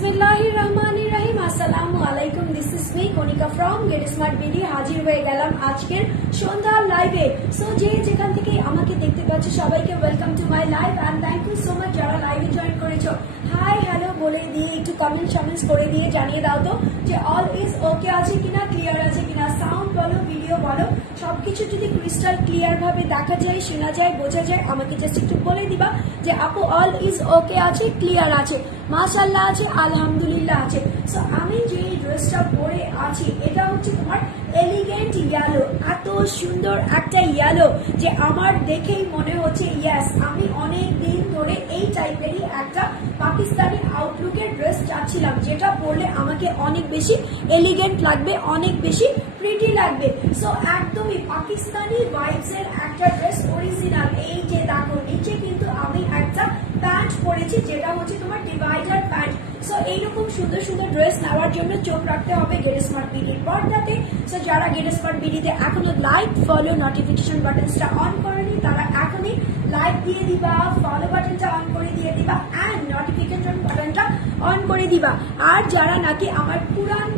बिस्मिल्लाहिर्रहमानिर्रहीम अस्सलामु आलाइकुम this is me Kanika from get smart BD হাজির হয়ে গেলাম আজকের সন্ধ্যার লাইভে। সো যে যেখান থেকে আমাকে দেখতে পাচ্ছ সবাইকে welcome to my live and thank you so much যারা লাইভে জয়েন করেছো। হাই হ্যালো বলে দিয়ে একটু কমেন্টস করে দিয়ে জানিয়ে দাও তো যে অল ইজ ওকে আছে কিনা, ক্লিয়ার আছে কিনা, সাউন্ড বলো ভিডিও বলো সবকিছু যদি ক্রিস্টাল ক্লিয়ার ভাবে দেখা যায়, শোনা যায়, বোঝা যায় আমাকে জাস্ট একটু বলে দিবা যে আপু অল ইজ ওকে আছে, ক্লিয়ার আছে, মাশাআল্লাহ আছে, আলহামদুলিল্লাহ আছে। সো আমি যে ড্রেসটা পরে আছি এটা হচ্ছে তোমার এলিগেন্ট ইয়েলো, এত সুন্দর একটা ইয়েলো যে আমার দেখেই মনে হচ্ছে ইয়েস আমি অনেক দিন ধরে এই টাইপেরই একটা পাকিস্তানি আউটলুকের ড্রেস চাচ্ছিলাম, যেটা পরলে আমাকে অনেক বেশি এলিগেন্ট লাগবে, অনেক বেশি প্রিটি লাগবে। সো একদমই পাকিস্তানি ভাইবস এর একটা ড্রেস অরিজিনাল। এই যে দেখো নিচে কিন্তু আমি একটা প্যান্ট পরেছি যেটা হচ্ছে তোমার ডিভাইডার প্যান্ট। সো এইরকম সুন্দর সুন্দর ড্রেস নেওয়ার জন্য চোখ রাখতে হবে গেট স্মার্ট বিডির পর্দাতে। সো যারা গেট স্মার্ট বিডিতে এখনো লাইক ফলো নোটিফিকেশন বাটনটা অন করেনি তারা এখনই লাইক দিয়ে দিবা, ফলো বাটনটা অন করে দিয়ে দিবা এন্ড নোটিফিকেশন বাটনটা অন করে দিবা। আর যারা নাকি আমার পুরান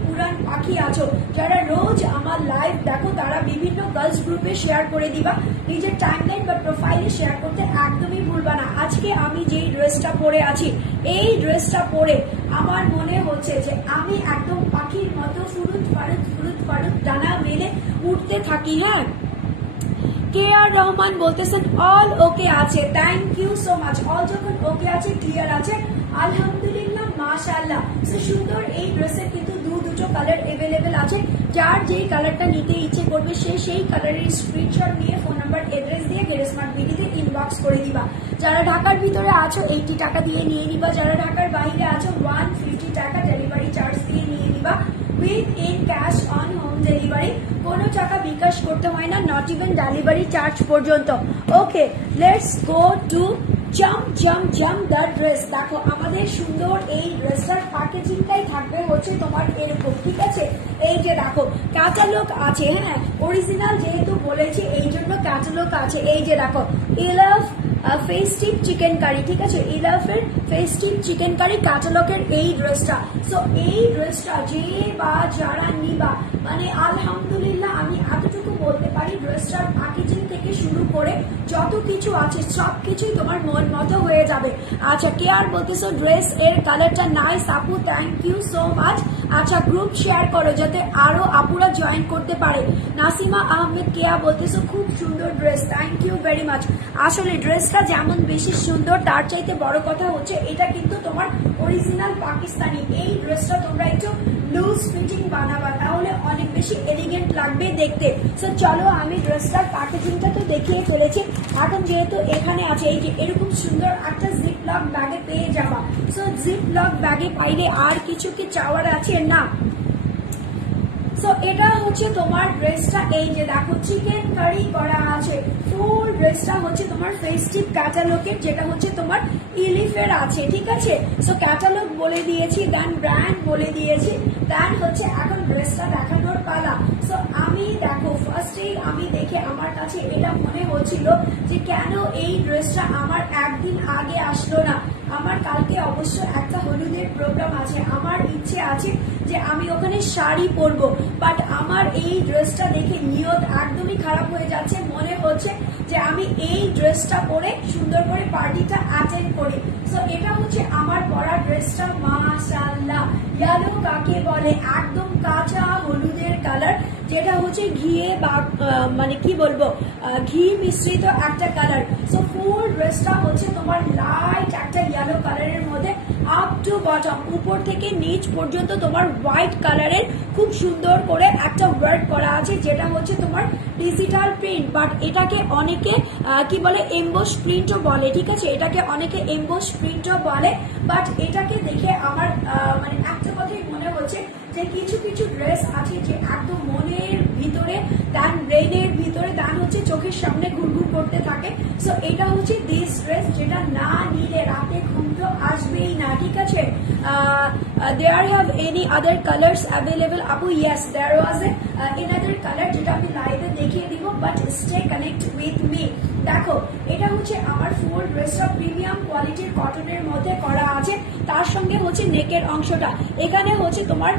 পাখি আছো, যারা রোজ আমার লাইভ দেখো তারা বিভিন্ন গার্লস গ্রুপে শেয়ার করে দিবা, নিজের টাইমলাইন বা প্রোফাইলে শেয়ার করতে একদমই ভুলবা না। আজকে আমি যেই ড্রেসটা পরে আছি এই ড্রেসটা পরে আমার মনে হচ্ছে যে আমি একদম পাখির মতো ফুরুত ফারুত ডানা মেলে উঠতে থাকি। হ্যাঁ, কে আর রহমান বলতেছেন অল ওকে আছে, thank you so much. All যখন ওকে আছে, ক্লিয়ার আছে, আলহামদুলিল্লাহ, মাশাআল্লাহ। সো সুন্দর এই ড্রেসের কিন্তু দুটো কালার এভেলেবেল আছে। যার যেই কালারটা নিতে ইচ্ছে করবে সে সেই কালারের স্ক্রিনশট নিয়ে ফোন নাম্বার এড্রেস দিয়ে গেট স্মার্ট বিডিতে ইনবক্স করে দিবা। যারা ঢাকার ভিতরে আছো 80 টাকা দিয়ে নিয়ে নিবা, যারা ঢাকার বাইরে আছো 150 টাকা ডেলিভারি চার্জ দিয়ে নিয়ে নিবা with in cash on home delivery. কোনো টাকা বিকাশ করতে হয় না, নট ইভেন ডেলিভারি চার্জ পর্যন্ত। Okay, let's go to jump the dress. দেখো আমাদের সুন্দর এই ড্রেসটার প্যাকেজিংটাই থাকবে হচ্ছে তোমার এরকম, ঠিক আছে? এই যে দেখো ক্যাটালগ আছে, হ্যাঁ অরিজিনাল যেহেতু বলেছি এই জন্য ক্যাটালগ আছে। এই যে দেখো ইলাভ ফেস্টিভ চিকেন কারি, ঠিক আছে, ইলাভের ফেস্টিভ চিকেন কারি ক্যাটালগের এই ড্রেসটা। সো এই ড্রেসটা যে বা যারা নিবা মানে আলহামদুলিল্লাহ আমি এতটুকু বলতে পারি ড্রেসটার প্যাকেজিং থেকে শুরু করে যত কিছু আছে সবকিছুই তোমার মন মতো হয়ে যাবে। আচ্ছা, কে আর বলতেছো ড্রেস এর কালারটা নাইস আপু, থ্যাংক ইউ সো মাচ। আচ্ছা, গ্রুপ শেয়ার করো যাতে আরো আপুরা জয়েন করতে পারে। নাসিমা আহমেদ কেয়া বলতেছো খুব সুন্দর dress, thank you very much. আসলে ড্রেসটা যেমন বেশি সুন্দর তার চাইতে বড় কথা হচ্ছে এটা কিন্তু তোমার অরিজিনাল পাকিস্তানি। এই ড্রেসটা তোমরা একটু লুজ ফিটিং বানাবা তাহলে অনেক বেশি এলিগেন্ট লাগবে দেখতে। সো চলো আমি ড্রেসটার প্যাকেজিংটা তো দেখিয়ে ফেলেছি, এখন যেহেতু এখানে আছে এই যে এরকম সুন্দর একটা জিপ লক ব্যাগে পেয়ে যাবা। সো জিপ লক ব্যাগে পাইলে আর কিছু কি চাওয়ার আছে? না। সো এটা হচ্ছে তোমার ড্রেসটা, এই যে দেখো চিকেন কারি করা আছে। ফুল ড্রেসটা হচ্ছে তোমার ফেস্টিভ ক্যাটালগের, যেটা হচ্ছে তোমার ইলিফের আছে, ঠিক আছে? সো ক্যাটালগ বলে দিয়েছি, দেন ব্র্যান্ড বলে দিয়েছি, দেন হচ্ছে এখন ড্রেসটা দেখানোর পালা। সো আমি দেখো ফার্স্টেই আমি দেখে আমার কাছে এটা মনে হচ্ছিল যে কেন এই ড্রেসটা আমার একদিন আগে আসলো না। আমার কালকে অবশ্য একটা হলুদের প্রোগ্রাম আছে, আমার ইচ্ছে আছে যে আমি ওখানে শাড়ি পরবো, বাট আমার এই ড্রেসটা দেখে নিয়ত একদমই খারাপ হয়ে যাচ্ছে। মনে হচ্ছে যে আমি এই ড্রেসটা পরে সুন্দর করে পার্টিটা অ্যাটেন্ড করি। সো এটা হচ্ছে আমার পরা ড্রেসটা, মাশাআল্লাহ। ইয়েলো কাকে বলে? একদম কাঁচা হলুদের কালার, যেটা হচ্ছে ঘিয়ে বা মানে কি বলবো ঘি মিশ্রিত একটা কালার। সো ফুল ড্রেসটা হচ্ছে তোমার লাইট একটা ইয়েলো কালারের মধ্যে আপ টু বটম, উপর থেকে নিচ পর্যন্ত তোমার হোয়াইট কালারের খুব সুন্দর করে একটা ওয়ার্ক করা আছে, যেটা হচ্ছে তোমার ডিজিটাল প্রিন্ট, বাট এটাকে অনেকে কি বলে এমবোস প্রিন্টও বলে, ঠিক আছে? এটাকে অনেকে এমবোস প্রিন্টও বলে, বাট এটাকে দেখে আমার মানে একটা কথাই মনে হচ্ছে যে কিছু কিছু ড্রেস আছে যে একদম মনের ভিতরে দেন ব্রেনের ভিতরে দেন হচ্ছে চোখের সামনে ঘুরঘুর করতে থাকে। সো এটা হচ্ছে দিস ড্রেস যেটা না নিলে রাতে ঘুম তো আসবেই না, ঠিক আছে? There have any other colours available আপু? Yes, there was a another color যেটা আমি লাইভে দেখিয়ে দিব, but stay connect with me. দেখো এটা হচ্ছে আমার ফুল ড্রেসটা প্রিমিয়াম কোয়ালিটির কটনের মধ্যে করা আছে। তার সঙ্গে হচ্ছে নেকের অংশটা এখানে হচ্ছে তোমার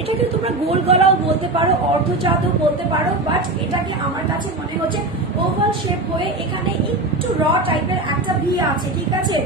এটাকে তোমরা গোল গলাও বলতে পারো, অর্ধচাঁদও বলতে পারো, বাট এটাকে আমার কাছে মনে হচ্ছে ওভাল শেপ হয়ে এখানে একটু র টাইপের একটা ভি আছে, ঠিক আছে।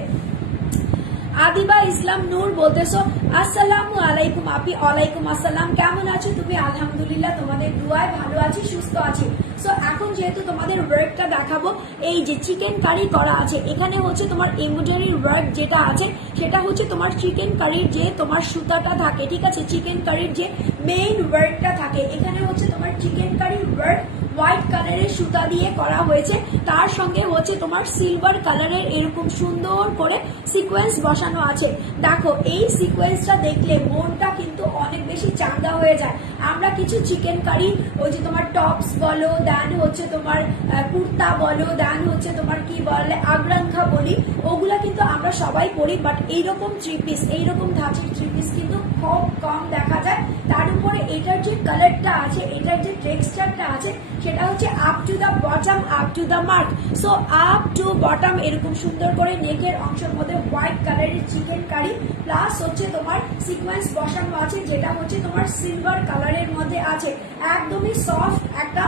আদিবা ইসলাম নূর বলতেছো আসসালামু আলাইকুম আপি। ওয়ালাইকুম আসসালাম, কেমন আছো তুমি? আলহামদুলিল্লাহ, তোমাদের দুয়ায় ভালো আছি, সুস্থ আছি। সো এখন যেহেতু তোমাদের ওয়ার্কটা দেখাবো, এই যে চিকেন কারি করা আছে এখানে হচ্ছে তোমার এমব্রয়ডারি ওয়ার্ক যেটা আছে সেটা হচ্ছে তোমার চিকেন কারির যে তোমার সুতাটা থাকে, ঠিক আছে, চিকেন কারির যে মেইন ওয়ার্কটা থাকে এখানে হচ্ছে তোমার চিকেন কারির ওয়ার্ক হোয়াইট কালারের সুতা দিয়ে করা হয়েছে। তার সঙ্গে হচ্ছে তোমার সিলভার কালারের এরকম সুন্দর করে সিকোয়েন্স বসানো আছে। দেখো এই সিকোয়েন্সটা দেখলে মনটা কিন্তু অনেক বেশি চাঙ্গা হয়ে যায়। আমরা কিছু চিকেন কারি ওই যে তোমার টপস বলো, দেন হচ্ছে তোমার কুর্তা বলো, দেন হচ্ছে তোমার কি বলে আগ্রাঙ্খা বলি, ওগুলা কিন্তু আমরা সবাই পরি, বাট এইরকম থ্রি পিস, এইরকম ধাঁচের থ্রি পিস কিন্তু খুব কম দেখা যায়। তার উপরে এটার যে কালারটা আছে, এটার যে টেক্সচারটা আছে সেটা হচ্ছে up to the bottom, up to the mark. So up to bottom এরকম সুন্দর করে নেকের অংশের মধ্যে হোয়াইট কালারের চিকেন কারি প্লাস হচ্ছে তোমার সিকোয়েন্স বসানো আছে যেটা হচ্ছে তোমার সিলভার কালারের মধ্যে আছে। একদমই সফট একটা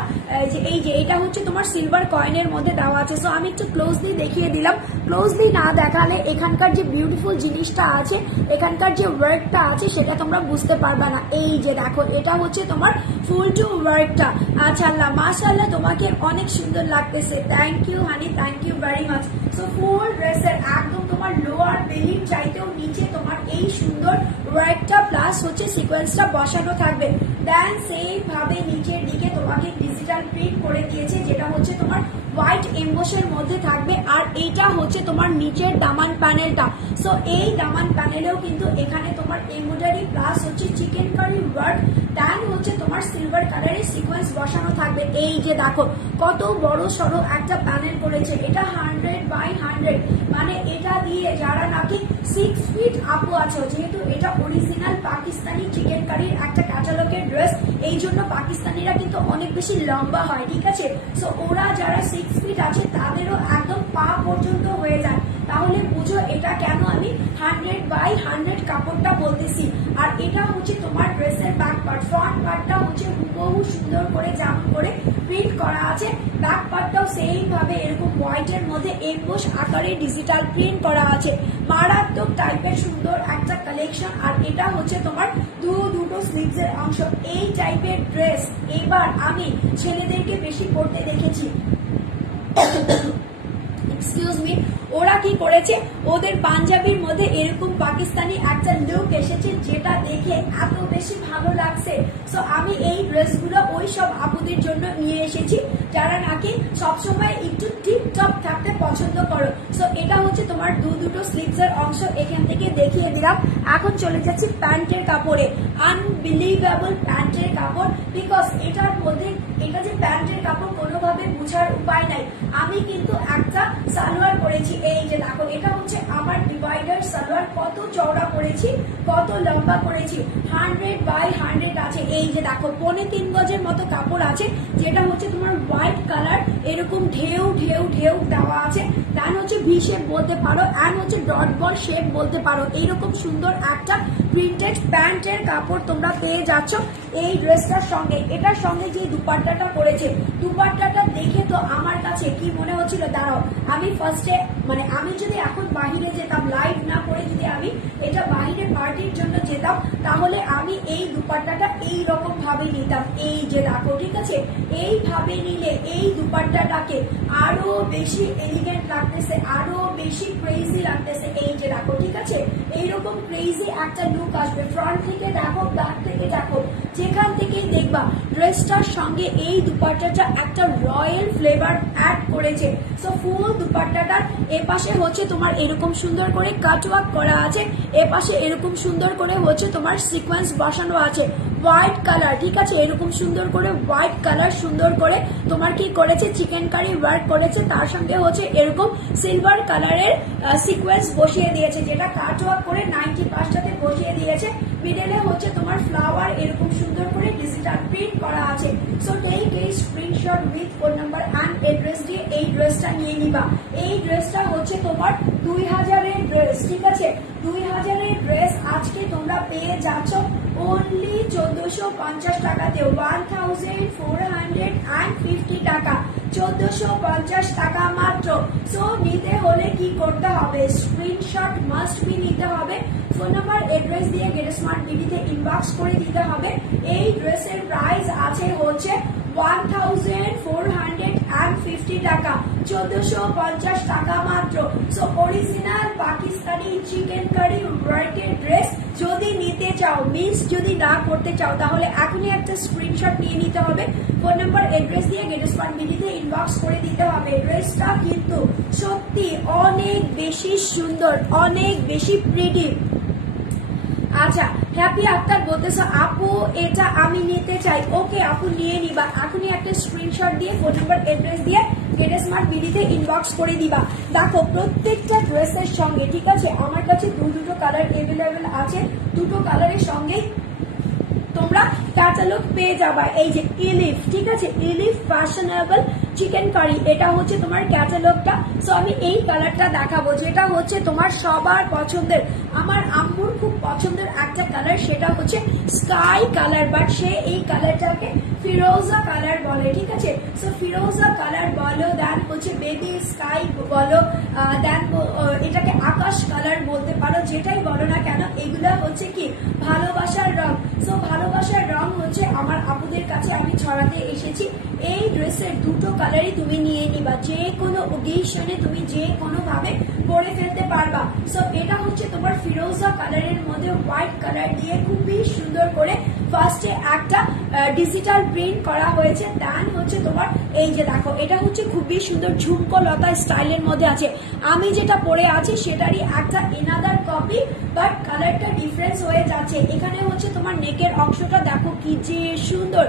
এই যে এটা হচ্ছে তোমার সিলভার কয়েনের মধ্যে দেওয়া আছে। সো আমি একটু ক্লোজলি দেখিয়ে দিলাম, ক্লোজলি না দেখালে এখানকার যে বিউটিফুল জিনিসটা আছে, এখানকার যে ওয়ার্কটা আছে সেটা তোমরা বুঝতে পারবে না। এই যে দেখো এটা হচ্ছে তোমার ফুল টু ওয়ার্কটা। আচ্ছা আল্লাহ মাশাআল্লাহ, তোমাকে অনেক সুন্দর লাগতেছে, thank you honey, thank you very much. So full ড্রেসের একদম তোমার লোয়ার বেলির চাইতেও নিচে তোমার এই সুন্দর ওয়ার্কটা প্লাস হচ্ছে সিকোয়েন্সটা বসানো থাকবে। দেন সেম ভাবে নিচের দিকে তোমাকে ডিজিটাল প্রিন্ট করে দিয়েছে যেটা হচ্ছে তোমার হোয়াইট এমবোসের মধ্যে থাকবে। আর এইটা হচ্ছে তোমার নিচের দামান প্যানেলটা। সো এই দামান প্যানেলেও কিন্তু এখানে তোমার এমব্রয়ডারি প্লাস হচ্ছে চিকেন কারি ওয়ার্ক, দেন হচ্ছে তোমার সিলভার কালারের সিকোয়েন্স বসানো থাকবে। এই যে দেখো কত বড় সড়ো একটা প্যানেল করেছে, এটা 100x100, মানে এটা দিয়ে যারা নাকি 6 ফিট আপু আছে, যেহেতু এটা অরিজিনাল পাকিস্তানি চিকেন কারির একটা ক্যাটালগের ড্রেস, এই জন্য পাকিস্তানিরা কিন্তু অনেক বেশি লম্বা হয়, ঠিক আছে। সো ওরা যারা 6 ফিট আছে তাদেরও একদম পা পর্যন্ত হয়ে যায়। তাহলে বুঝো এটা কেন আমি 100x100 কাপড়টা বলতেছি। আর এটা হচ্ছে তোমার ড্রেসের ব্যাক পার্ট, ফ্রন্ট পার্টটা হচ্ছে হুবহু সুন্দর করে যেমন করে প্রিন্ট করা আছে, ব্যাক পার্টটাও সেম ভাবে এরকম হোয়াইটের মধ্যে এমবোস আকারে ডিজিটাল প্রিন্ট করা আছে। মারাত্মক টাইপের সুন্দর একটা কালেকশন। আর এটা হচ্ছে তোমার দুটো স্লিভস এর অংশ। এই টাইপের ড্রেস এবার আমি ছেলেদেরকে বেশি পরতে দেখেছি। এক্সকিউজ মি, ওরা কি করেছে, ওদের পাঞ্জাবির মধ্যে এরকম পাকিস্তানি একটা লুক এসেছে যেটা দেখে এত বেশি ভালো লাগছে। সো আমি এই ড্রেসগুলো ওই সব আপুদের জন্য নিয়ে এসেছি যারা নাকি সবসময় একটু টিপটপ থাকতে পছন্দ করো। সো এটা হচ্ছে তোমার দুটো স্লিভস এর অংশ এখান থেকে দেখিয়ে দিলাম। এখন চলে যাচ্ছি প্যান্টের কাপড়ে। আনবিলিভেবল প্যান্টের কাপড়, বিকজ এটার মধ্যে এটা যে প্যান্টের কাপড় কোনোভাবে বোঝার উপায় নাই। আমি কিন্তু একটা সালোয়ার পরেছি, এই যে দেখো এটা হচ্ছে আমার ডিভাইডার সালোয়ার, কত চওড়া করেছি, কত লম্বা করেছি, 100x100 আছে। এই যে দেখো 3.5 গজের মতো কাপড় আছে, যেটা হচ্ছে তোমার হোয়াইট কালার এরকম ঢেউ ঢেউ ঢেউ দেওয়া আছে। দেন হচ্ছে ভি শেপ বলতে পারো, অ্যান্ড হচ্ছে ডট বল শেপ বলতে পারো। এইরকম সুন্দর একটা প্রিন্টেড প্যান্টের কাপড় তোমরা পেয়ে যাচ্ছ এই ড্রেসটার সঙ্গে। এটার সঙ্গে যে দুপাট্টাটা করেছে, দুপাট্টাটা দেখে তো আমার কাছে কি মনে হচ্ছিল, দাঁড়াও আমি ফার্স্টে মানে আমি যদি এখন বাহিরে যেতাম লাইভ না করে, যদি আমি এটা বাহিরে পার্টির জন্য যেতাম তাহলে আমি এই দুপাট্টাটা এই রকম ভাবে নিতাম। এই যে দেখো, ঠিক আছে, এইভাবে নিলে এই দুপাট্টাটাকে আরো বেশি এলিগেন্ট লাগতেছে, আরো বেশি ক্রেজি লাগতেছে। এই যে দেখো, ঠিক আছে, এইরকম ক্রেজি একটা লুক আসবে। ফ্রন্ট থেকে দেখো, ব্যাক থেকে দেখো, যেখান থেকেই দেখবা ড্রেসটার সঙ্গে এই দুপাট্টাটা একটা রয়্যাল ফ্লেভার অ্যাড করেছে। সো ফুল দুপাট্টাটার এপাশে হচ্ছে তোমার এরকম সুন্দর করে কাটওয়ার্ক করা আছে, এপাশে এরকম সুন্দর করে হচ্ছে তোমার সিকোয়েন্স বসানো আছে হোয়াইট কালার, ঠিক আছে, এরকম সুন্দর করে হোয়াইট কালার সুন্দর করে তোমার কি করেছে চিকেন কারি ওয়ার্ক করেছে। তার সঙ্গে হচ্ছে এরকম সিলভার কালারের সিকোয়েন্স বসিয়ে দিয়েছে, যেটা কাটওয়ার্ক করে 90 পাশটাতে বসিয়ে দিয়েছে। মিডলে হচ্ছে তোমার ফ্লাওয়ার এরকম সুন্দর করে ডিজিটাল প্রিন্ট করা আছে। সো টেক এই screenshot with phone number and address দিয়ে এই ড্রেসটা নিয়ে নিবা। এই ড্রেসটা হচ্ছে তোমার 2000-এর ড্রেস, ঠিক আছে? 2000-এর ড্রেস আজকে তোমরা পেয়ে যাচ্ছ অনলি 1450 টাকাতে, 1450 টাকা, 1450 টাকা মাত্র। সো নিতে হলে কি করতে হবে? স্ক্রিনশট মাস্ট বি নিতে হবে, ফোন নাম্বার এড্রেস দিয়ে গেট স্মার্ট বিডিতে ইনবক্স করে দিতে হবে। এই ড্রেসের প্রাইস আছে হচ্ছে 1450 টাকা, 1450 টাকা মাত্র। So original Pakistani chikankari ওয়ার্কের ড্রেস যদি নিতে চাও, মিস যদি না করতে চাও, তাহলে এখনই একটা স্ক্রিনশট নিয়ে নিতে হবে, ফোন নাম্বার এড্রেস দিয়ে গেট স্মার্ট বিডিতে ইনবক্স করে দিতে হবে। ড্রেসটা কিন্তু সত্যি অনেক বেশি সুন্দর, অনেক বেশি প্রিটি। আচ্ছা, হ্যাপি আক্তার বলতেছ আপু এটা আমি নিতে চাই। ওকে আপু, নিয়ে নিবা। এখনই একটা স্ক্রিনশট দিয়ে ফোন নাম্বার এড্রেস দিয়ে গেট স্মার্ট বিডিতে ইনবক্স করে দিবা। দেখো প্রত্যেকটা ড্রেসের সঙ্গে, ঠিক আছে, আমার কাছে দুটো কালার এভেলেবেল আছে, দুটো কালারের সঙ্গেই তোমরা ক্যাটালগ পেয়ে যাবা। এই যে ইলিফ, ঠিক আছে, ইলিফ ফ্যাশনেবল চিকেন কারি, এটা হচ্ছে তোমার ক্যাটালগটা। সো আমি এই কালারটা দেখাবো, যেটা হচ্ছে তোমার সবার পছন্দের, আমার আম্মুর খুব পছন্দের একটা কালার, সেটা হচ্ছে স্কাই কালার, বাট সে এই কালারটাকে ফিরোজা কালার বলে, ঠিক আছে? সো ফিরোজা কালার বলো, দেন হচ্ছে বেবি স্কাই বলো, দেন এটাকে আকাশ কালার বলতে পারো, যেটাই বলো না কেন, এগুলা হচ্ছে কি ভালোবাসার রং। সো ভালোবাসার রং হচ্ছে আমার আপুদের কাছে আমি ছড়াতে এসেছি। এই ড্রেসের দুটো কালারই তুমি নিয়ে নিবা, যে কোনো ওকেশনে তুমি যে কোনো ভাবে পরে ফেলতে পারবা। সো এটা হচ্ছে তোমার ফিরোজা কালারের মধ্যে হোয়াইট কালার দিয়ে খুবই সুন্দর করে ফার্স্টে একটা ডিজিটাল প্রিন্ট করা হয়েছে, দেন হচ্ছে তোমার এই যে দেখো, এটা হচ্ছে খুবই সুন্দর ঝুমকো লতা স্টাইলের মধ্যে আছে। আমি যেটা পরে আছি সেটারই একটা এনাদার কপি, বাট কালারটা ডিফারেন্স হয়ে যাচ্ছে। এখানে হচ্ছে তোমার নেকের অংশটা দেখো কি যে সুন্দর,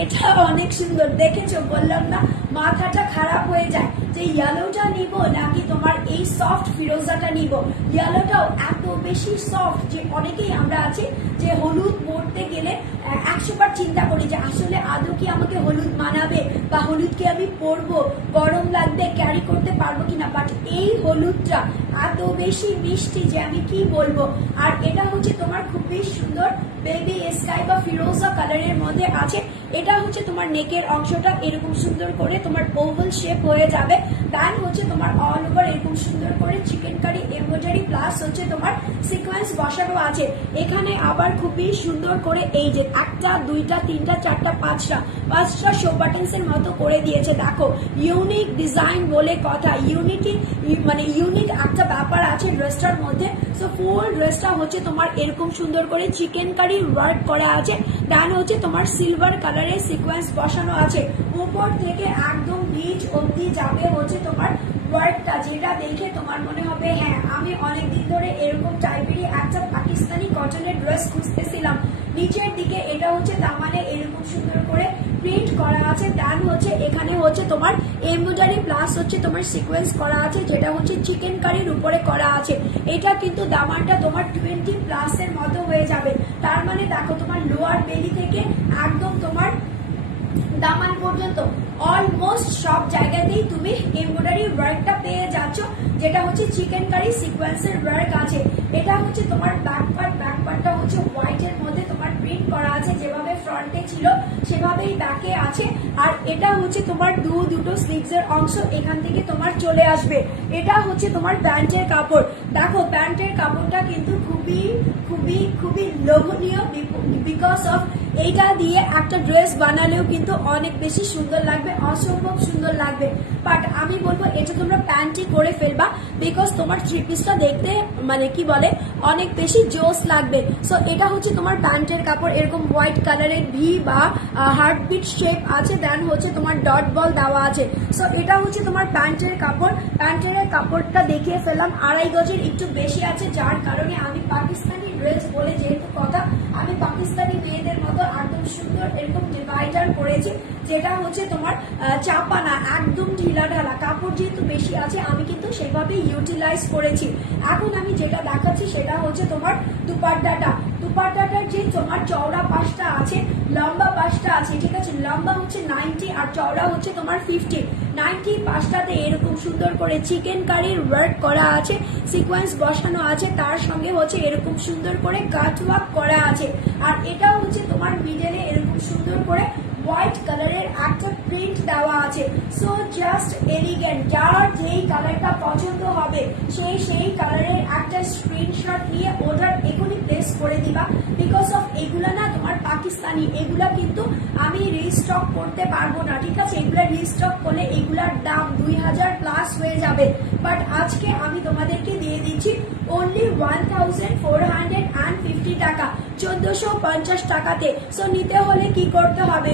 এটা অনেক সুন্দর, দেখেছো? বললাম না মাথাটা খারাপ হয়ে যায় যে ইয়েলোটা নিব নাকি তোমার এই সফট ফিরোজাটা নিব। ইয়েলোটাও এত বেশি সফট যে অনেকেই আমরা আছি যে হলুদ পরতে গেলে 100 বার চিন্তা করি যে আসলে আদৌ কি আমাকে হলুদ মানাবে, বা হলুদ কি আমি পরবো, গরম লাগবে, ক্যারি করতে পারবো কিনা। বাট এই হলুদটা এত বেশি মিষ্টি যে আমি কি বলবো। আর এটা হচ্ছে তোমার খুবই সুন্দর বেবি স্কাই বা ফিরোজা কালারের মধ্যে আছে। এটা হচ্ছে তোমার নেকের অংশটা এরকম সুন্দর করে তোমার ওভাল শেপ হয়ে যাবে, দেন হচ্ছে তোমার অল ওভার এরকম সুন্দর করে চিকেন কারি এমব্রয়ডারি প্লাস হচ্ছে তোমার সিকোয়েন্স বসানো আছে। এখানে আবার খুবই সুন্দর করে এই যে একটা দুইটা তিনটা চারটা পাঁচটা শো বাটনস এর মতো করে দিয়েছে। দেখো ইউনিক ডিজাইন বলে কথা, ইউনিটি মানে ইউনিক একটা ব্যাপার আছে ড্রেসটার মধ্যে। সো ফুল ড্রেসটা হচ্ছে তোমার এরকম সুন্দর করে চিকেন কারি ওয়ার্ক করা আছে, দেন হচ্ছে তোমার সিলভার কালারের সিকোয়েন্স বসানো আছে। উপর থেকে একদম নিচ অবধি যাবে হচ্ছে তোমার ওয়ার্কটা, যেটা দেখে তোমার মনে হবে হ্যাঁ আমি অনেকদিন ধরে এরকম টাইপেরই একটা পাকিস্তানি কটনের ড্রেস খুঁজতেছিলাম। নিচের দিকে এটা হচ্ছে দামানে এরকম সুন্দর করে প্রিন্ট করা আছে, দেন হচ্ছে এখানে হচ্ছে তোমার এমব্রয়ডারি প্লাস হচ্ছে তোমার সিকোয়েন্স করা আছে, যেটা হচ্ছে চিকেন কারির উপরে করা আছে। এটা কিন্তু দামানটা তোমার 20+ এর মতো হয়ে যাবে। তার মানে দেখো তোমার লোয়ার বেলি থেকে একদম তোমার দামান পর্যন্ত অলমোস্ট সব জায়গাতেই তুমি এমব্রয়ডারি ওয়ার্কটা পেয়ে যাচ্ছ, যেটা হচ্ছে চিকেন কারি সিকোয়েন্সের ওয়ার্ক আছে। এটা হচ্ছে তোমার ব্যাক পার্টটা হচ্ছে হোয়াইটের মধ্যে তোমার প্রিন্ট করা আছে, যেভাবে ফ্রন্টে ছিল সেভাবেই ব্যাকে আছে। আর এটা হচ্ছে তোমার দুটো স্লিভস এর অংশ এখান থেকে তোমার চলে আসবে। এটা হচ্ছে তোমার প্যান্টের কাপড়। দেখো প্যান্টের কাপড়টা কিন্তু খুবই খুবই খুবই লোভনীয়, বিকজ অফ এইটা দিয়ে একটা ড্রেস বানালেও কিন্তু অনেক বেশি সুন্দর লাগবে, অসম্ভব সুন্দর লাগবে। বাট আমি বলবো এটা তোমরা প্যান্টই করে ফেলবা, বিকজ তোমার থ্রি পিসটা দেখতে মানে কি বলে অনেক বেশি জোস লাগবে। সো এটা হচ্ছে তোমার প্যান্টের কাপড়, এরকম হোয়াইট কালারের ভি বা হার্টবিট শেপ আছে, দেন হচ্ছে তোমার ডট বল দেওয়া আছে। সো এটা হচ্ছে তোমার প্যান্টের কাপড়। প্যান্টের কাপড়টা দেখিয়ে ফেললাম, 2.5 গজের একটু বেশি আছে, যার কারণে আমি পাকিস্তানি ড্রেস বলে যেহেতু কথা, আমি পাকিস্তানি মেয়েদের মতো একদম সুন্দর এরকম ডিভাইডার করেছি, যেটা হচ্ছে তোমার চাপা না, একদম ঢিলা ঢালা। কাপড় যেহেতু বেশি আছে আমি কিন্তু সেভাবে ইউটিলাইজ করেছি। এখন আমি যেটা দেখাচ্ছি সেটা হচ্ছে তোমার দুপাট্টাটা। দুপাট্টাটার যে তোমার চওড়া পাশটা আছে, লম্বা পাশটা আছে, ঠিক আছে, লম্বা হচ্ছে 90 আর চওড়া হচ্ছে তোমার 50। 90 পাশটাতে এরকম সুন্দর করে চিকেন কারির ওয়ার্ক করা আছে, সিকোয়েন্স বসানো আছে, তার সঙ্গে হচ্ছে এরকম সুন্দর করে কাট ওয়ার্ক করা আছে। আর এটাও হচ্ছে তোমার মিডলে এরকম সুন্দর করে হোয়াইট কালারের একটা প্রিন্ট দেওয়া আছে। সো জাস্ট এলিগেন্ট, যার যেই কালারটা পছন্দ হবে সেই কালারের একটা স্ক্রিনশট নিয়ে অর্ডার এখনই প্লেস করে দিবা। বিকজ অফ এগুলা না তোমার পাকিস্তানি, এগুলা কিন্তু আমি রিস্টক করতে পারবো না, ঠিক আছে। এগুলা রিস্টক করলে এগুলার দাম 2000 প্লাস হয়ে যাবে। বাট আজকে আমি তোমাদেরকে দিয়ে দিচ্ছি অনলি 1450 টাকা, 1450 টাকাতে। সো নিতে হলে কি করতে হবে,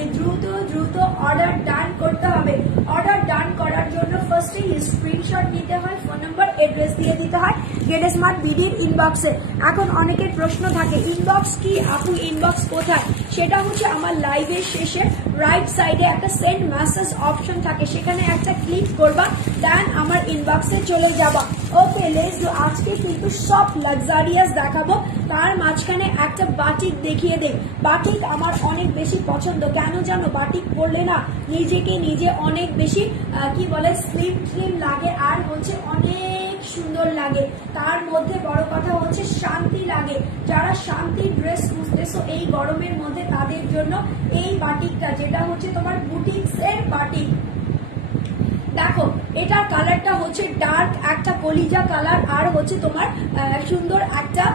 দ্রুত অর্ডার ডান করতে হবে। অর্ডার ডান করার জন্য ফার্স্টে স্ক্রিনশট নিতে হয়, ফোন নাম্বার অ্যাড্রেস দিয়ে দিতে হয় গেট স্মার্ট বিডির ইনবক্সে। এখন অনেকের প্রশ্ন থাকে ইনবক্স কি আপু, ইনবক্স কোথায়? সেটা হচ্ছে আমার লাইভের শেষে রাইট সাইডে একটা সেন্ড মেসেজ অপশন থাকে, সেখানে একটা ক্লিক করবা, দেন আমার ইনবক্সে চলে যাবা। Okay let's do. আজকে কিন্তু সব লাক্সারিয়াস দেখাবো, তার মাঝখানে একটা বাটিক দেখিয়ে দেই। বাটিক আমার অনেক বেশি পছন্দ, কেন জানো? বাটিক পরলে না নিজেকে নিজে অনেক বেশি কি বলে স্লিম লাগে, আর হচ্ছে অনেক সুন্দর লাগে। তার মধ্যে বড় কথা হচ্ছে শান্তি লাগে। যারা শান্তি ড্রেস খুঁজতেছো এই গরমের মধ্যে, তাদের জন্য এই বাটিকটা, যেটা হচ্ছে তোমার বুটিক্সের বাটিক। দেখো এটার কালারটা হচ্ছে ডার্ক একটা কলিজা কালার, আর হচ্ছে তোমার সুন্দর একটা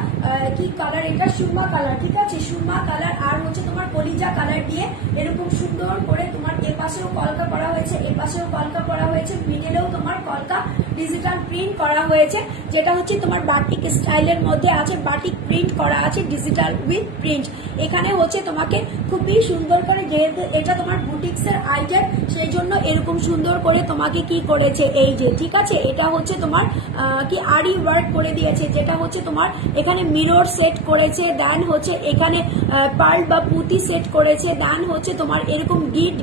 কি কালার, এটা সুরমা কালার, ঠিক আছে, সুরমা কালার আর হচ্ছে তোমার কলিজা কালার দিয়ে এরকম সুন্দর করে তোমার এপাশেও কলকা করা হয়েছে, এপাশেও কলকা করা হয়েছে, মিডলেও তোমার কলকা ডিজিটাল প্রিন্ট করা হয়েছে, যেটা হচ্ছে তোমার বাটিক স্টাইলের মধ্যে আছে। বাটিক প্রিন্ট করা আছে ডিজিটাল উইথ প্রিন্ট। এখানে হচ্ছে তোমাকে খুবই সুন্দর করে, যেহেতু এটা তোমার বুটিক্সের আইটেম, সেই জন্য এরকম সুন্দর করে তোমাকে কি করেছে, এই যে ঠিক আছে, এটা হচ্ছে তোমার কি আরি ওয়ার্ক করে দিয়েছে, যেটা হচ্ছে তোমার এখানে মিরর সেট করেছে, দেন হচ্ছে এখানে পার্ল বা পুঁতি সেট করেছে, দেন হচ্ছে তোমার এরকম গিট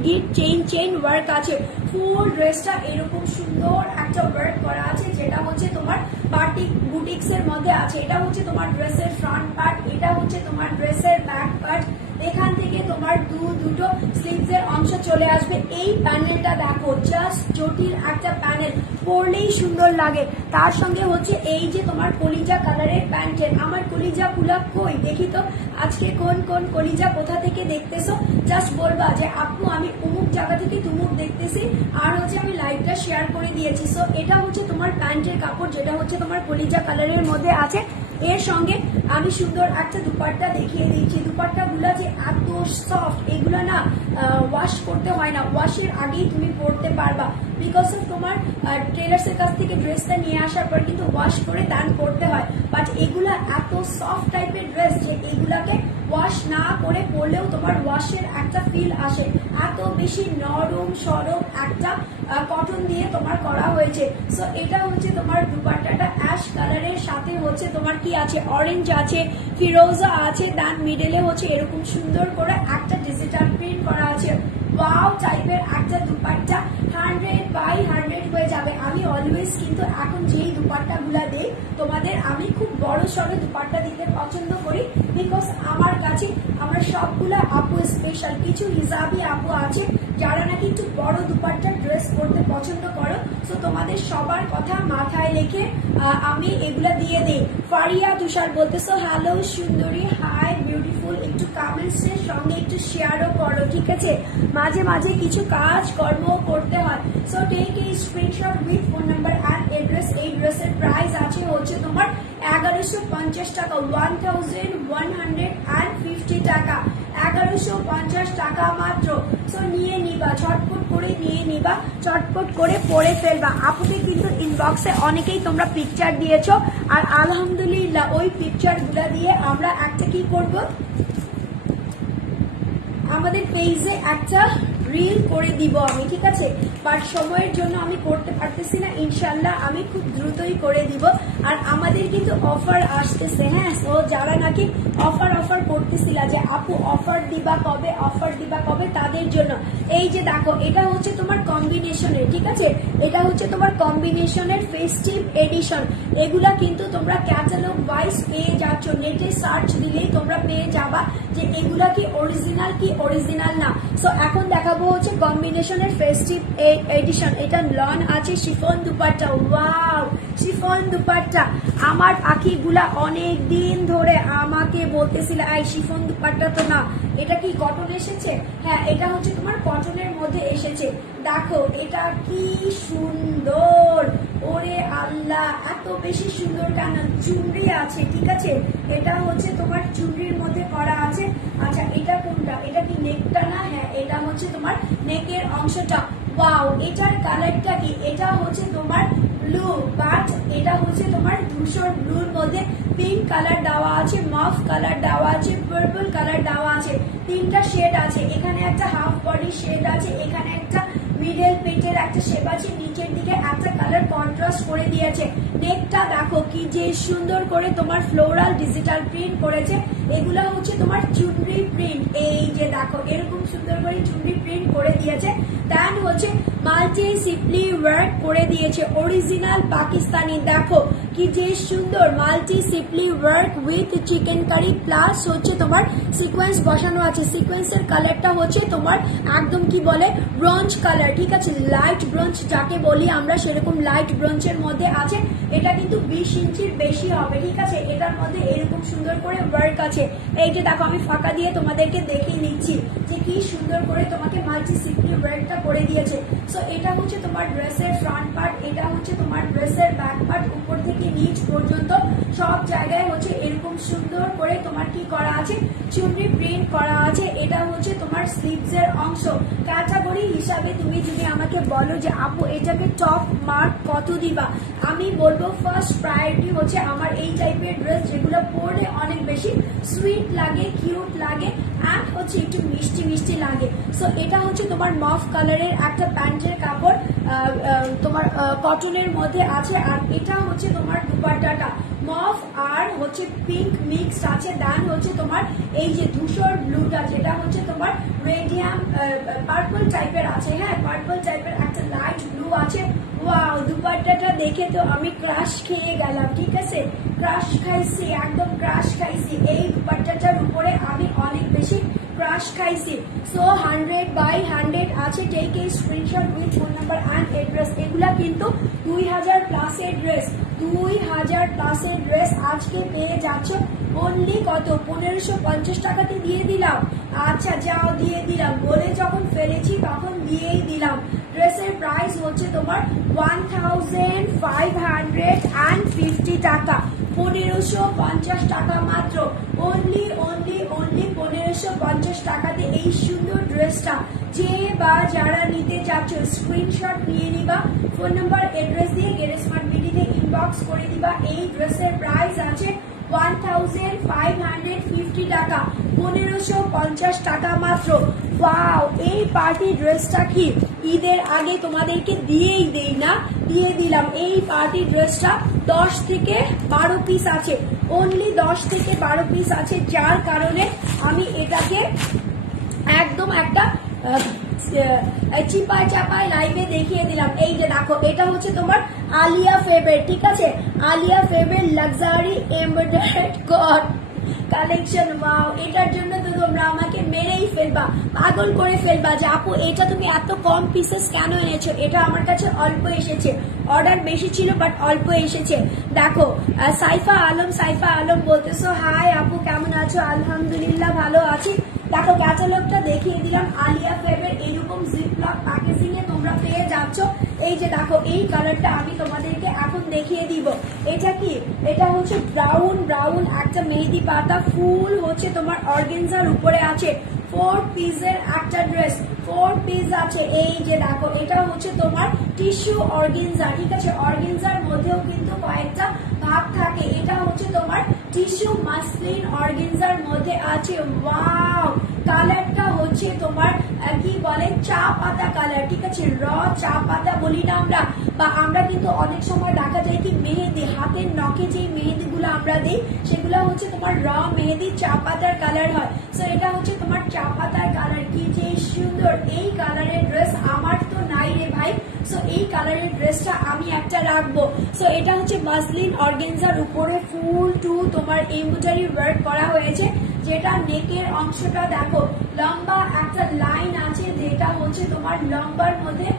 চেইন ওয়ার্ক আছে। ফুল ড্রেসটা এরকম সুন্দর একটা ওয়ার্ক করা আছে, যেটা হচ্ছে তোমার বাটিক বুটিক্স এর মধ্যে আছে। এটা হচ্ছে তোমার ড্রেসের ফ্রন্ট পার্ট, এটা হচ্ছে তোমার ড্রেসের ব্যাক পার্ট। এখান থেকে তোমার দুটো স্লিভস এর অংশ চলে আসবে। এই প্যানেলটা দেখো, জাস্ট জটিল একটা প্যানেল, পরলেই সুন্দর লাগে। তার সঙ্গে হচ্ছে এই যে তোমার কলিজা কালারের প্যান্টের, আমার কলিজা পুলা কই দেখি তো, আজকে কোন কলিজা কোথা থেকে দেখতেছো, জাস্ট বলবা যে আপু আমি অমুক জায়গা থেকে তুমুক দেখতেছি, আর হচ্ছে আমি লাইভটা শেয়ার করে দিয়েছি। সো এটা হচ্ছে তোমার প্যান্টের কাপড়, যেটা হচ্ছে তোমার কলিজা কালারের মধ্যে আছে। এর সঙ্গে আমি সুন্দর একটা দুপাট্টা দেখিয়ে দিচ্ছি। দুপাট্টা গুলা যে এত সফট, এগুলো না ওয়াশ করতে হয় না, ওয়াশের আগেই তুমি পরতে পারবা। বিকজ অফ তোমার টেলার্সের কাছ থেকে ড্রেসটা নিয়ে আসার পর কিন্তু ওয়াশ করে দান করতে হয়। বাট এগুলা এত সফট টাইপের ড্রেস যে এগুলাকে ওয়াশ না করে পরলেও তোমার ওয়াশের একটা ফিল আসে। এত বেশি নরম সরম একটা কটন দিয়ে তোমার করা হয়েছে। সো এটা হচ্ছে তোমার দুপাট্টাটা অ্যাশ কালারের সাথে হচ্ছে তোমার কি আছে, অরেঞ্জ আছে, ফিরোজা আছে, দেন মিডলে হচ্ছে এরকম সুন্দর করে একটা ডিজিটাল প্রিন্ট করা আছে। ওয়াও টাইপের একটা দুপাট্টা, 100/100 হয়ে যাবে। আমি অলওয়েজ কিন্তু এখন যেই দুপাট্টা গুলা দেই তোমাদের, আমি খুব বড় সড়ো দুপাট্টা দিতে পছন্দ করি। বিকজ আমার কাছে আমার সবগুলা আপু স্পেশাল, কিছু হিসাবি আপু আছে যারা নাকি একটু বড় দুপাট্টা ড্রেস পরতে পছন্দ করো। সো তোমাদের সবার কথা মাথায় রেখে আমি এগুলা দিয়ে দেই। ফারিয়া তুষার বলতেছো হ্যালো সুন্দরী, হাই বিউটিফুল, একটু কমেন্টসের সঙ্গে একটু শেয়ারও করো, ঠিক আছে। মাঝে মাঝে কিছু কাজ কর্ম করতে হয়। So take a screenshot with phone number and address. এই ড্রেসের প্রাইস আছে হচ্ছে তোমার 1150 টাকা, 1150 টাকা, 1150 টাকা মাত্র। সো নিয়ে নিবা, ঝটপট করে নিয়ে নিবা, চটপট করে পরে ফেলবা। আপুকে কিন্তু ইনবক্সে অনেকেই তোমরা পিকচার দিয়েছো, আর আলহামদুলিল্লাহ ওই পিকচার গুলা দিয়ে আমরা একটা কি করব, আমাদের পেজে একটা রিল করে দিব আমি, ঠিক আছে। বাট সময়ের জন্য আমি করতে পারতেছি না, ইনশাল্লাহ আমি খুব দ্রুতই করে দিব। আর আমাদের কিন্তু অফার আসতেছে, হ্যাঁ। তো যারা নাকি অফার করতেছিল যে আপু অফার দিবা কবে, তাদের জন্য এই যে দেখো, এটা হচ্ছে তোমার কম্বিনেশনের, ঠিক আছে। এটা হচ্ছে তোমার কম্বিনেশনের ফেস্টিভ এডিশন। এগুলা কিন্তু তোমরা ক্যাটালগ ওয়াইজ পেয়ে যাচ্ছ, নেটে সার্চ দিলেই তোমরা পেয়ে যাবা যে এগুলা কি অরিজিনাল কি অরিজিনাল না। সো এখন দেখাবো হচ্ছে কম্বিনেশনের ফেস্টিভ এডিশন। এটা লন আছে chiffon dupatta. Wow, chiffon dupatta. আমার পাখিগুলা অনেক দিন ধরে আমাকে বলতেছিল এই শিফন দুপাট্টা তো না, এটা কি কটন এসেছে? হ্যাঁ, এটা হচ্ছে তোমার কটনের মধ্যে এসেছে। দেখো এটা কি সুন্দর, ওরে আল্লাহ এত বেশি সুন্দর কেন? চুনরি আছে, ঠিক আছে, এটা হচ্ছে তোমার চুনরির মধ্যে করা আছে। আচ্ছা এটা কোনটা? এটা কি নেকটা না? হ্যাঁ, এটা হচ্ছে তোমার নেকের অংশটা। ওয়াও, এটার কালারটা কি? এটা হচ্ছে তোমার ব্লু, বাট এটা হচ্ছে তোমার ধূসর ব্লুর মধ্যে পিঙ্ক কালার দেওয়া আছে, মফ কালার দেওয়া আছে, পার্পল কালার দেওয়া আছে। তিনটা শেড আছে, এখানে একটা হাফ বডি শেড আছে, এখানে একটা মিডল পেটের একটা শেপ আছে, নিচের দিকে একটা কালার কন্ট্রাস্ট করে দিয়েছে। নেকটা দেখো কি যে সুন্দর করে তোমার ফ্লোরাল ডিজিটাল প্রিন্ট করেছে। এগুলা হচ্ছে তোমার চুনরি প্রিন্ট, এই যে দেখো এরকম সুন্দর করে চুনরি প্রিন্ট করে দিয়েছে। দেন হচ্ছে মাল্টি সিপলি ওয়ার্ক করে দিয়েছে, অরিজিনাল পাকিস্তানি। দেখো কি যে সুন্দর মাল্টি সিপলি work with chikankari plus হচ্ছে তোমার সিকোয়েন্স বসানো আছে। সিকোয়েন্সের কালারটা হচ্ছে তোমার একদম কি বলে ব্রঞ্জ কালার, ঠিক আছে, লাইট ব্রঞ্জ যাকে বলি আমরা, সেরকম লাইট ব্রঞ্জের মধ্যে আছে। এটা কিন্তু 20 ইঞ্চির বেশি হবে, ঠিক আছে। এটার মধ্যে এরকম সুন্দর করে ওয়ার্ক আছে। এই যে দেখো আমি ফাঁকা দিয়ে তোমাদেরকে দেখিয়ে নিচ্ছি যে কি সুন্দর করে তোমাকে মাল্টি সিপলি ওয়ার্কটা করে দিয়েছে। সো এটা হচ্ছে তোমার ড্রেসের ফ্রন্ট পার্ট, এটা হচ্ছে তোমার ড্রেসের ব্যাক পার্ট, উপর থেকে নিচ পর্যন্ত সব জায়গায় হচ্ছে এরকম সুন্দর করে তোমার কি করা আছে, চুনরি প্রিন্ট করা আছে। এটা হচ্ছে তোমার স্লিভস এর অংশ। ক্যাটাগরি হিসাবে তুমি যদি আমাকে বলো যে আপু এটাকে টপ মার্ক কত দিবা, আমি বলবো ফার্স্ট প্রায়োরিটি হচ্ছে আমার এই টাইপের ড্রেস যেগুলো পরে অনেক বেশি সুইট লাগে, কিউট লাগে, অ্যান্ড হচ্ছে একটু মিষ্টি মিষ্টি লাগে। সো এটা হচ্ছে তোমার মফ কালারের একটা প্যান্টের কাপড়, তোমার কটনের মধ্যে আছে। আর এটা হচ্ছে তোমার দুপাট্টাটা মফ আর হচ্ছে পিঙ্ক মিক্স আছে। দেন হচ্ছে তোমার এই যে ধূসর ব্লুটা যেটা হচ্ছে তোমার রেডিয়াম পার্পল টাইপের আছে। হ্যাঁ, পার্পল টাইপের একটা লাইট ব্লু আছে। ওয়াও, দুপাট্টাটা দেখে তো আমি ক্রাশ খেয়ে গেলাম, ঠিক আছে, ক্রাশ খাইছি, একদম ক্রাশ খাইছি। এই দুপাট্টাটার উপরে আমি অনেক বেশি ক্রাশ খাইছি। সো 100/100 আছে। Take a screenshot with phone number and address. এগুলা কিন্তু 2000 প্লাসের ড্রেস, 2000 প্লাসের ড্রেস আজকে পেয়ে যাচ্ছ অনলি কত? 1550 টাকাতে দিয়ে দিলাম। আচ্ছা যাও, দিয়ে দিলাম, বলে যখন ফেলেছি তখন দিয়েই দিলাম। ড্রেসের প্রাইস হচ্ছে তোমার 1550 টাকা, 1550 টাকা মাত্র। অনলি 1550 টাকাতে এই সুন্দর ড্রেসটা যে বা যারা নিতে চাচ্ছ স্ক্রিনশট নিয়ে নিবা, ফোন নাম্বার এড্রেস দিয়ে গেট স্মার্ট বিডিতে ইনবক্স করে দিবা। এই ড্রেসের প্রাইস আছে 1550 টাকা, 1550 টাকা মাত্র। ওয়াও, এই পার্টি ড্রেসটা কি ঈদের আগে তোমাদেরকে দিয়েই দেই না, দিয়ে দিলাম। এই পার্টি ড্রেসটা 10 থেকে 12 পিস আছে, অনলি 10 থেকে 12 পিস আছে, যার কারণে আমি এটাকে একদম একটা চিপায় চাপায় লাইভে দেখিয়ে দিলাম। এই যে দেখো এটা হচ্ছে তোমার আলিয়া ফেবের, ঠিক আছে, আলিয়া ফেবের লাক্সারি এমব্রয়ডার্ড কট কালেকশন। ওয়াও, এটার জন্য তো তোমরা আমাকে মেরেই ফেলবা, পাগল করে ফেলবা যে আপু এটা তুমি এত কম পিসেস কেন এনেছো। এটা আমার কাছে অল্প এসেছে, অর্ডার বেশি ছিল বাট অল্প এসেছে। দেখো সাইফা আলম বলতেছো হাই আপু কেমন আছো? আলহামদুলিল্লাহ ভালো আছি। দেখো ক্যাটালগটা দেখিয়ে দিলাম। আলিয়া ফেবের এইরকম জিপলক প্যাকেজিং এ তোমরা পেয়ে যাচ্ছ। এই যে দেখো এই কালারটা আমি তোমাদেরকে এখন দেখিয়ে দিব। এটা কি? এটা হচ্ছে ব্রাউন একটা মেহেদি পাতা ফুল হচ্ছে তোমার অর্গেনজার উপরে আছে। 4 পিসের একটা ড্রেস, 4 পিস আছে। এই যে দেখো এটা হচ্ছে তোমার টিস্যু অর্গেনজা, ঠিক আছে, অর্গেনজার মধ্যেও কিন্তু কয়েকটা ভাগ থাকে। এটা হচ্ছে তোমার টিস্যু মাসলিন অর্গেনজার মধ্যে আছে। ওয়াও, কালারটা হচ্ছে তোমার কি বলে চা পাতা কালার, ঠিক আছে, র চা পাতা বলি না আমরা, বা আমরা কিন্তু অনেক সময় দেখা যায় কি মেহেদি হাতের নখে যে মেহেদি গুলো আমরা দিই সেগুলো হচ্ছে তোমার র মেহেদি চা পাতার কালার হয়। সো এটা হচ্ছে তোমার চা পাতার কালার। কি যে সুন্দর এই কালারের ড্রেস আমার তো নাই রে ভাই। সো এই কালারের ড্রেসটা আমি একটা রাখবো। সো এটা হচ্ছে মাসলিন অর্গানজার উপরে ফুল টু তোমার এমব্রয়ডারি ওয়ার্ক করা হয়েছে, যেটা নেকের অংশটা দেখো লম্বা একটা লাইন আছে, যেটা হচ্ছে তোমার লম্বার মধ্যে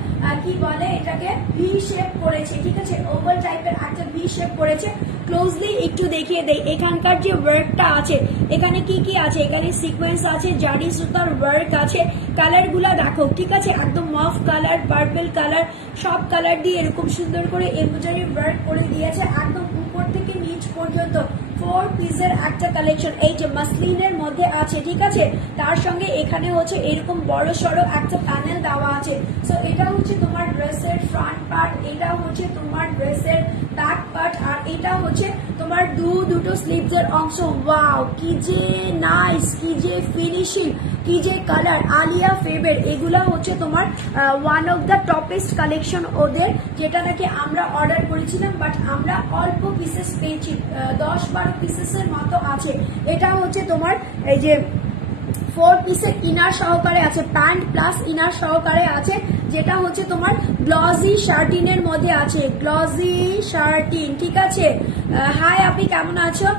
কি বলে এটাকে ভি শেপ করেছে, ঠিক আছে, ওভাল টাইপের একটা ভি শেপ করেছে। ক্লোজলি একটু দেখিয়ে দেই এখানকার যে ওয়ার্কটা আছে, এখানে কি কি আছে, এখানে সিকোয়েন্স আছে, জারি সুতার ওয়ার্ক আছে, কালার গুলা দেখো, ঠিক আছে, একদম মফ কালার, পার্পল কালার, সব কালার দিয়ে এরকম সুন্দর করে এমব্রয়ডারি ওয়ার্ক করে দিয়েছে একদম উপর থেকে নিচ পর্যন্ত। 4 পিসের একটা কালেকশন এই যে মাসলিনের মধ্যে আছে, ঠিক আছে, তার সঙ্গে এখানে হচ্ছে এরকম বড় সড়ো একটা প্যানেল দেওয়া আছে। সো এটা হচ্ছে তোমার ড্রেসের ফ্রন্ট পার্ট, এটা হচ্ছে তোমার ড্রেসের ব্যাক পার্ট, আর এটা হচ্ছে তোমার দুটো স্লিভস এর অংশ। ওয়াও, কি যে নাইস, কি যে ফিনিশিং, কি যে কালার, আলিয়া ফেবের এগুলা হচ্ছে তোমার one of the toppest collection ওদের, যেটা নাকি আমরা অর্ডার করেছিলাম, বাট আমরা অল্প পিসেস পেয়েছি, 10-12 পিসেসের মতো আছে। এটা হচ্ছে তোমার এই যে 4 পিসের ইনার সহকারে আছে, প্যান্ট প্লাস ইনার সহকারে আছে, যেটা হচ্ছে তোমার গ্লজি শার্টিনের মধ্যে আছে, গ্লজি শার্টিন, ঠিক আছে। হাই আপনি কেমন আছো?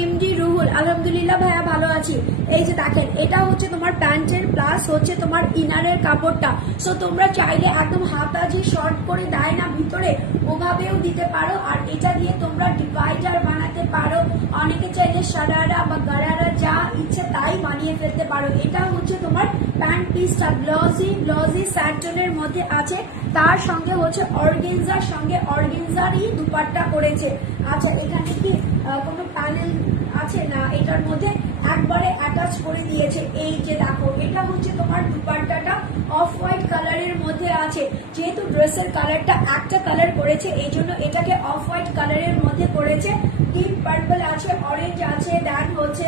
এমডি রুহুল, আলহামদুলিল্লাহ ভাইয়া ভালো আছি। এই যে দেখেন এটা হচ্ছে তোমার প্যান্টের প্লাস হচ্ছে তোমার ইনারের কাপড়টা। সো তোমরা চাইলে একদম হাতা যে শর্ট করে দেয় না ভিতরে, ওভাবেও দিতে পারো, আর এটা দিয়ে তোমরা ডিভাইডার বানাতে পারো, অনেকে চাইলে সারারা বা গারারা যা ইচ্ছে তাই বানিয়ে ফেলতে পারো। এটা হচ্ছে তোমার প্যান্ট পিসটা গ্লজি স্যান্টনের মধ্যে আছে, তার সঙ্গে হচ্ছে অর্গেনজার সঙ্গে অর্গেনজারই দুপাট্টা করেছে। আচ্ছা, এখানে কি কোনো প্যানেল আছে না, এটার মধ্যে একবারে অ্যাটাচ করে দিয়েছে। এই যে দেখো এটা হচ্ছে তোমার দুপাট্টাটা অফ হোয়াইট কালারের মধ্যে আছে, যেহেতু ড্রেসের কালারটা একটা কালার করেছে এই জন্য এটাকে অফ হোয়াইট কালারের মধ্যে করেছে। ডিপ পার্পল আছে, অরেঞ্জ আছে, দেন হচ্ছে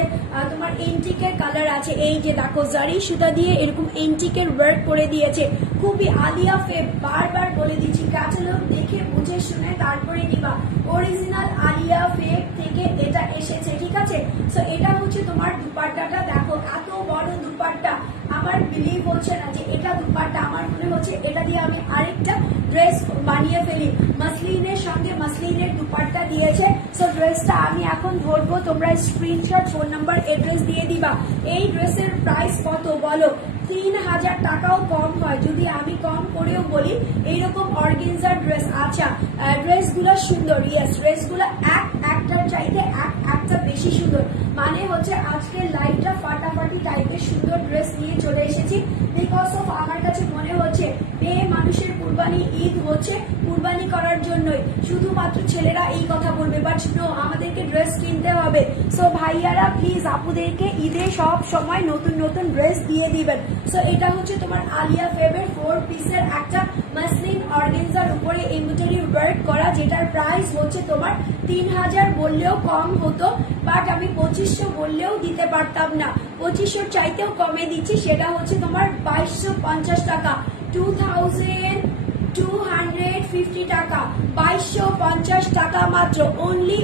তোমার এন্টিকের কালার আছে। এই যে দেখো জারি সুতা দিয়ে এরকম এন্টিকের ওয়ার্ক করে দিয়েছে, খুবই আলিয়া ফেব, বারবার বলে দিচ্ছি ক্যাটালগ দেখে বুঝে শুনে তারপরে নিবা, অরিজিনাল আলিয়া ফেব থেকে এটা এসেছে, ঠিক আছে। সো এটা হচ্ছে তোমার দুপাট্টাটা দেখো, এত বড় দুপাট্টা, আমার বিলিভ হচ্ছে না যে এটা দুপাট্টা, আমার মনে হচ্ছে এটা দিয়ে আমি আরেকটা ড্রেস বানিয়ে ফেলি। মাসলিনের সঙ্গে মাসলিনের দুপাট্টা দিয়েছে। সো ড্রেসটা আমি এখন ধরবো, তোমরা স্ক্রিনশট, ফোন নাম্বার, এড্রেস দিয়ে দিবা। এই ড্রেসের প্রাইস কত বলো? 3000 টাকাও কম হয় যদি আমি কম করেও বলি। এইরকম অর্গেনজার ড্রেস, আচ্ছা ড্রেসগুলো সুন্দর, ইয়েস ড্রেসগুলো একটার চাইতে একটা বেশি সুন্দর, মানে হচ্ছে আজকের লাইভটা ফাটাফাটি টাইপের সুন্দর ড্রেস নিয়ে চলে এসেছি। বিকজ অফ আমার কাছে মনে হচ্ছে মেয়ে মানুষের কুরবানি ঈদ হচ্ছে কুরবানি করার জন্যই, শুধুমাত্র ছেলেরা এই কথা বলবে, বাট নো, আমাদেরকে ড্রেস কিনতে হবে। সো ভাইয়ারা প্লিজ আপুদেরকে ঈদে সব সময় নতুন নতুন ড্রেস দিয়ে দিবেন। সো এটা হচ্ছে তোমার আলিয়া ফেবের 4 পিসের একটা মাসলিন অর্গানজার উপরে এমব্রয়ডারি ওয়ার্ক করা, যেটার প্রাইস হচ্ছে তোমার 3000 বললেও কম হতো, বাট আমি 2500 বললেও দিতে পারতাম না, 2500 চাইতেও কমে দিচ্ছি, সেটা হচ্ছে তোমার 2250 টাকা, 2250 টাকা, 2250 টাকা মাত্র, অনলি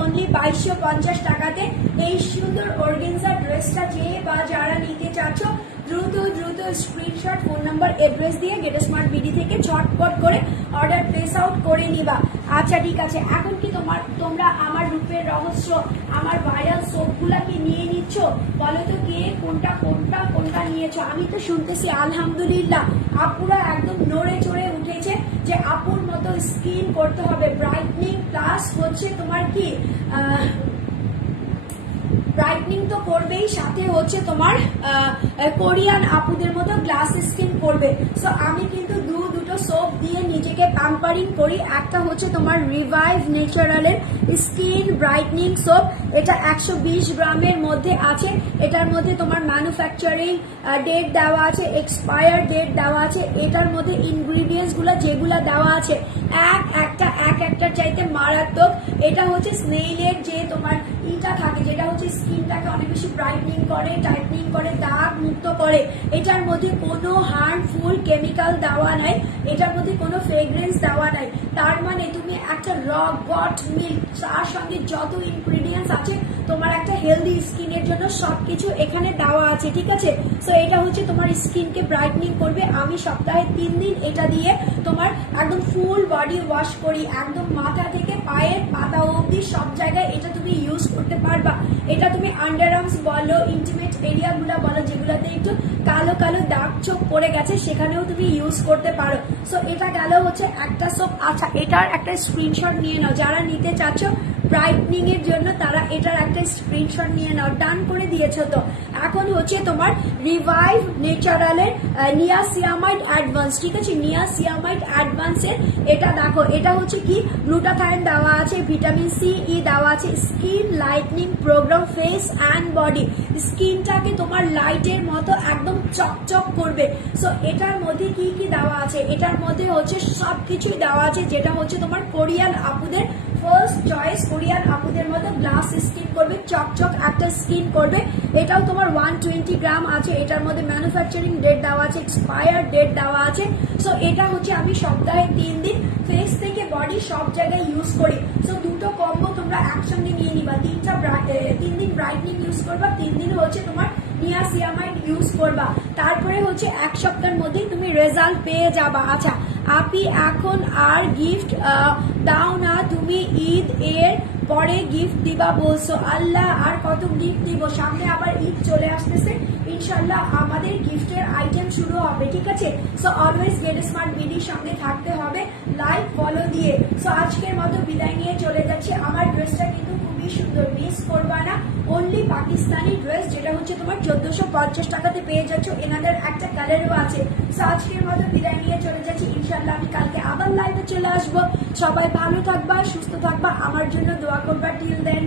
2250 টাকাতে এই সুন্দর অর্গানজা ড্রেসটা যে বা যারা নিতে চাচ্ছ দ্রুত স্ক্রিনশট, ফোন নাম্বার, এড্রেস দিয়ে গেট স্মার্ট বিডি থেকে ঝটপট করে অর্ডার প্লেস আউট করে নিবা। আচ্ছা ঠিক আছে, এখন কি তোমরা আমার রূপের রহস্য, আমার ভাইরাল সোপগুলা কি নিয়ে নিচ্ছ? বলো তো কে কোনটা নিয়েছো? আমি তো শুনতেছি আলহামদুলিল্লাহ আপুরা একদম নড়ে চড়ে উঠেছে যে আপুর মতো স্কিন করতে হবে, ব্রাইটনিং প্লাস হচ্ছে তোমার কি ব্রাইটনিং তো করবেই, সাথে হচ্ছে তোমার কোরিয়ান আপুদের মতো গ্লাস স্কিন করবে। সো আমি কিন্তু দুটো সোপ দিয়ে নিজেকে প্যাম্পারিং করি। একটা হচ্ছে তোমার রিভাইভ ন্যাচারালের স্কিন ব্রাইটনিং সোপ, এটা 120 গ্রামের মধ্যে আছে, এটার মধ্যে তোমার ম্যানুফ্যাকচারিং ডেট দেওয়া আছে, এক্সপায়ার ডেট দেওয়া আছে, এটার মধ্যে ইনগ্রিডিয়েন্টস গুলা যেগুলা দেওয়া আছে এক একটার চাইতে মারাত্মক। এটা হচ্ছে স্নেইলের যে তোমার ইটা থাকে, যেটা হচ্ছে স্কিনটাকে অনেক বেশি ব্রাইটনিং করে, টাইটনিং করে, দাগ মুক্ত করে। এটার মধ্যে কোনো হার্মফুল কেমিক্যাল দেওয়া নাই, এটার মধ্যে কোনো ফ্রেগ্রেন্স দেওয়া নাই। তার মানে তুমি একটা হচ্ছে র গট মিল্ক, তার সঙ্গে যত ইনগ্রিডিয়েন্টস আছে তোমার একটা হেলদি স্কিনের জন্য সবকিছু এখানে দেওয়া আছে, ঠিক আছে। সো এটা হচ্ছে তোমার স্কিনকে ব্রাইটনিং করবে। আমি সপ্তাহে 3 দিন এটা দিয়ে তোমার একদম ফুল বডি ওয়াশ করি, একদম মাথা থেকে পায়ের পাতা অবধি সব জায়গায় এটা তুমি ইউজ করতে পারবা। এটা তুমি আন্ডার আর্মস বলো, ইন্টিমেট এরিয়া গুলা বলো, যেগুলোতে একটু কালো কালো দাগ চোখ পড়ে গেছে, সেখানেও তুমি ইউজ করতে পারো। সো এটা গেল হচ্ছে একটা সোপ। আচ্ছা, এটার একটা স্ক্রিনশট নিয়ে নাও, যারা নিতে চাচ্ছ ব্রাইটনিং এর জন্য তারা এটার একটা স্ক্রিনশট নিয়ে নাও। ডান করে দিয়েছো তো। এখন হচ্ছে তোমার রিভাইভ ন্যাচারালের নিয়াসিয়ামাইড অ্যাডভান্স, ঠিক আছে, নিয়াসিয়ামাইড অ্যাডভান্স এর এটা দেখো, এটা হচ্ছে কি গ্লুটাথাইন দেওয়া আছে, ভিটামিন সি ই দেওয়া আছে, skin lightening program face and body, স্কিনটাকে তোমার লাইটের মতো একদম চকচক করবে। সো এটার মধ্যে কি কি দেওয়া আছে, এটার মধ্যে হচ্ছে সবকিছুই দেওয়া আছে, যেটা হচ্ছে তোমার কোরিয়ান আপুদের ফার্স্ট চয়েস, কোরিয়ান আপুদের মতো গ্লাস স্কিন করবে, চকচক একটা স্কিন করবে। এটাও তোমার 120 গ্রাম আছে, এটার মধ্যে ম্যানুফ্যাকচারিং ডেট দেওয়া আছে, এক্সপায়ার ডেট দেওয়া আছে। সো এটা হচ্ছে আমি সপ্তাহে 3 দিন ফেস থেকে বডি সব জায়গায় ইউজ করি। সো দুটো কম্বো তোমরা একসঙ্গে নিয়ে নিবা, 3 দিন ব্রাইটনিং ইউজ করবা, 3 দিন হচ্ছে তোমার নিয়াসিয়ামাইড ইউজ করবা, তারপরে হচ্ছে 1 সপ্তাহের মধ্যেই তুমি রেজাল্ট পেয়ে যাবা। আচ্ছা আপি, এখন আর গিফট দাও না তুমি, ঈদ এর পরে গিফট দিবা বলছো, আল্লাহ আর কত গিফট দিব, সামনে আবার ঈদ চলে আসতেছে, ইনশাল্লাহ আমাদের গিফটের আইটেম শুরু হবে, ঠিক আছে। সো অলওয়েজ গেট স্মার্ট বিডির সঙ্গে থাকতে হবে, লাইক ফলো দিয়ে। সো আজকের মতো বিদায় নিয়ে চলে যাচ্ছে। আমার ড্রেসটা কিন্তু খুবই সুন্দর, মিস করবা না, অনলি পাকিস্তানি ড্রেস, যেটা হচ্ছে তোমার 1450 টাকাতে পেয়ে যাচ্ছ, এনাদের একটা কালারও আছে। সো আজকের মতো বিদায় নিয়ে চলে যাচ্ছি, ইনশাল্লাহ আমি কালকে আবার লাইভে চলে আসবো। সবাই ভালো থাকবা, সুস্থ থাকবা, আমার জন্য দোয়া করবা। Till then